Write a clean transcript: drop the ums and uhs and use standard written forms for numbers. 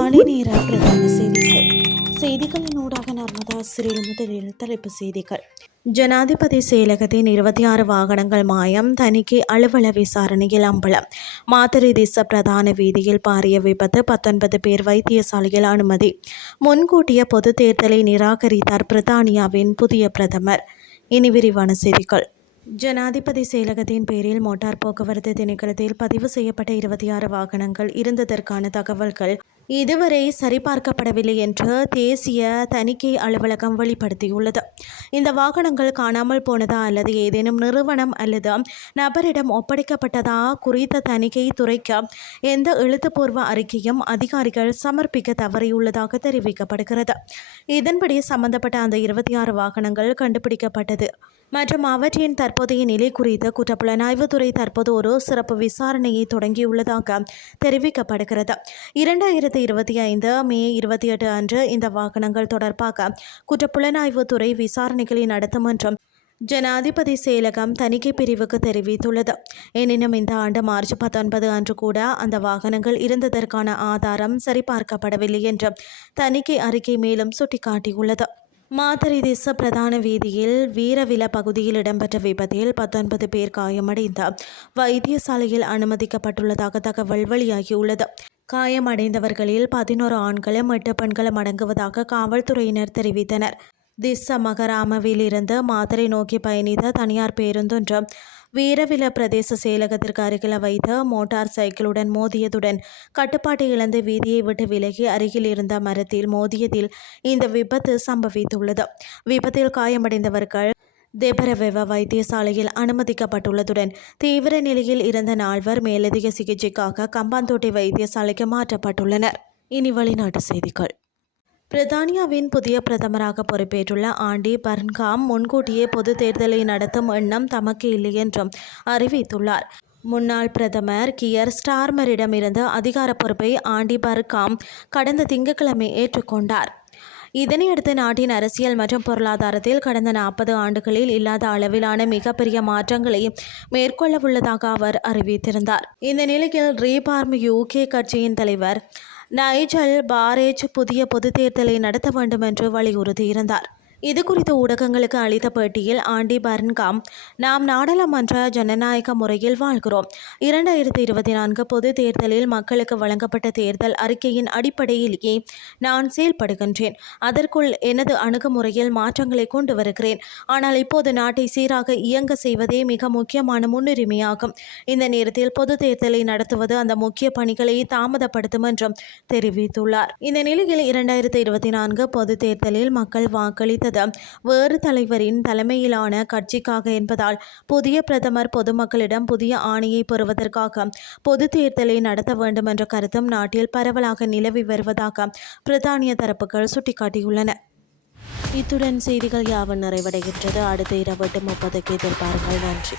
காலை நேர பிரதான செய்திகளின் ஊடாக நர்மதா சிறில் முதலில் தலைப்பு செய்திகள். ஜனாதிபதி செயலகத்தின் 26 வாகனங்கள் மாயம், தணிக்கை அலுவல விசாரணையில் அம்பலம். மாத்தறை தேச பிரதான வீதியில் பாரிய விபத்து, 19 பேர் வைத்தியசாலையில் அனுமதி. முன்கூட்டிய பொது தேர்தலை நிராகரித்தார் பிரித்தானியாவின் புதிய பிரதமர். இனி விரிவான செய்திகள். ஜனாதிபதி செயலகத்தின் பேரில் மோட்டார் போக்குவரத்து திணைக்களத்தில் பதிவு செய்யப்பட்ட 26 வாகனங்கள் இருந்ததற்கான தகவல்கள் இதுவரை சரிபார்க்கப்படவில்லை என்று தேசிய தணிக்கை அலுவலகம் வெளிப்படுத்தியுள்ளது. இந்த வாகனங்கள் காணாமல் போனதா அல்லது ஏதேனும் நிறுவனம் அல்லது நபரிடம் ஒப்படைக்கப்பட்டதா குறித்த தணிக்கை துறைக்கு எந்த எழுத்துப்பூர்வ அறிக்கையும் அதிகாரிகள் சமர்ப்பிக்க தவறியுள்ளதாக தெரிவிக்கப்படுகிறது. இதன்படி சம்பந்தப்பட்ட அந்த 26 வாகனங்கள் கண்டுபிடிக்கப்பட்டது மற்றும் அவற்றின் தற்போதைய நிலை குறித்து குற்றப்புலனாய்வுத்துறை தற்போது ஒரு சிறப்பு விசாரணையை தொடங்கியுள்ளதாக தெரிவிக்கப்படுகிறது. 2025 மே 28 அன்று இந்த வாகனங்கள் தொடர்பாக குற்றப்புலனாய்வுத்துறை விசாரணைகளை நடத்தும் என்றும் ஜனாதிபதி செயலகம் தணிக்கை பிரிவுக்கு தெரிவித்துள்ளது. எனினும் இந்த ஆண்டு மார்ச் 19 அன்று கூட அந்த வாகனங்கள் இருந்ததற்கான ஆதாரம் சரிபார்க்கப்படவில்லை என்று தணிக்கை அறிக்கை மேலும் சுட்டிக்காட்டியுள்ளது. மாத்தறை தேச பிரதான வீதியில் வீரவில பகுதியில் இடம்பெற்ற விபத்தில் 19 பேர் காயமடைந்த வைத்தியசாலையில் அனுமதிக்கப்பட்டுள்ளதாக தகவல் வெளியாகியுள்ளது. காயமடைந்தவர்களில் 11 ஆண்களும் 8 பெண்களும் அடங்குவதாக காவல்துறையினர் தெரிவித்தனர். திஸ்ஸ மகராமவில் இருந்து மாத்தறை நோக்கி பயணித்த தனியார் பேருந்தொன்று வீரவில பிரதேச செயலகத்திற்கு அருகில் வைத்த மோட்டார் சைக்கிளுடன் மோதியதுடன் கட்டுப்பாட்டை இழந்து வீதியை விட்டு விலகி அருகில் இருந்த மரத்தில் மோதியதில் இந்த விபத்து சம்பவித்துள்ளது. விபத்தில் காயமடைந்தவர்கள் தெபரவெவ வைத்தியசாலையில் அனுமதிக்கப்பட்டுள்ளதுடன் தீவிர நிலையில் இருந்த 4 மேலதிக சிகிச்சைக்காக கம்பாந்தோட்டை வைத்தியசாலைக்கு மாற்றப்பட்டுள்ளனர். இனி வெளிநாட்டு செய்திகள். பிரித்தானியாவின் புதிய பிரதமராக பொறுப்பேற்றுள்ள ஆண்டி பர்ன்காம் முன்கூட்டியே பொது தேர்தலை நடத்தும் எண்ணம் தமக்கு இல்லை என்றும் அறிவித்துள்ளார். முன்னாள் பிரதமர் கியர் ஸ்டார்மரிடமிருந்து அதிகார பொறுப்பை ஆண்டி பர்ன்காம் கடந்த திங்கட்கிழமை ஏற்றுக்கொண்டார். இதனையடுத்து நாட்டின் அரசியல் மற்றும் பொருளாதாரத்தில் கடந்த 40 ஆண்டுகளில் இல்லாத அளவிலான மிகப்பெரிய மாற்றங்களை மேற்கொள்ளவுள்ளதாக அவர் அறிவித்திருந்தார். இந்த நிலையில் ரீபார்ம் UK கட்சியின் தலைவர் நைஜல் பாரேஜ் புதிய பொது தேர்தலை நடத்த வேண்டும் என்று வலியுறுத்தியிருந்தார். இது குறித்து ஊடகங்களுக்கு அளித்த பேட்டியில் ஆண்டி பர்ன்காம், நாம் நாடாளுமன்ற ஜனநாயக முறையில் வாழ்கிறோம். 2024 பொது தேர்தலில் மக்களுக்கு வழங்கப்பட்ட தேர்தல் அறிக்கையின் அடிப்படையிலேயே நான் செயல்படுகின்றேன். அதற்குள் எனது அணுகுமுறையில் மாற்றங்களை கொண்டு வருகிறேன். ஆனால் இப்போது நாட்டை சீராக இயங்க செய்வதே மிக முக்கியமான முன்னுரிமையாகும். இந்த நேரத்தில் பொது தேர்தலை நடத்துவது அந்த முக்கிய பணிகளை தாமதப்படுத்தும் என்றும் தெரிவித்துள்ளார். இந்த நிலையில் 2024 பொது தேர்தலில் மக்கள் வாக்களித்த வேறு தலைவரின் தலைமையிலான கட்சிக்காக என்பதால் புதிய பிரதமர் பொதுமக்களிடம் புதிய ஆணையை பெறுவதற்காக பொது தேர்தலை நடத்த வேண்டும் என்ற கருத்தும் நாட்டில் பரவலாக நிலவி வருவதாக பிரித்தானிய தரப்புகள் சுட்டிக்காட்டியுள்ளன. இத்துடன் செய்திகள் யாவும் நிறைவடைகின்றது. அடுத்த இரவு 8:30 எதிர்பாருங்கள். நன்றி.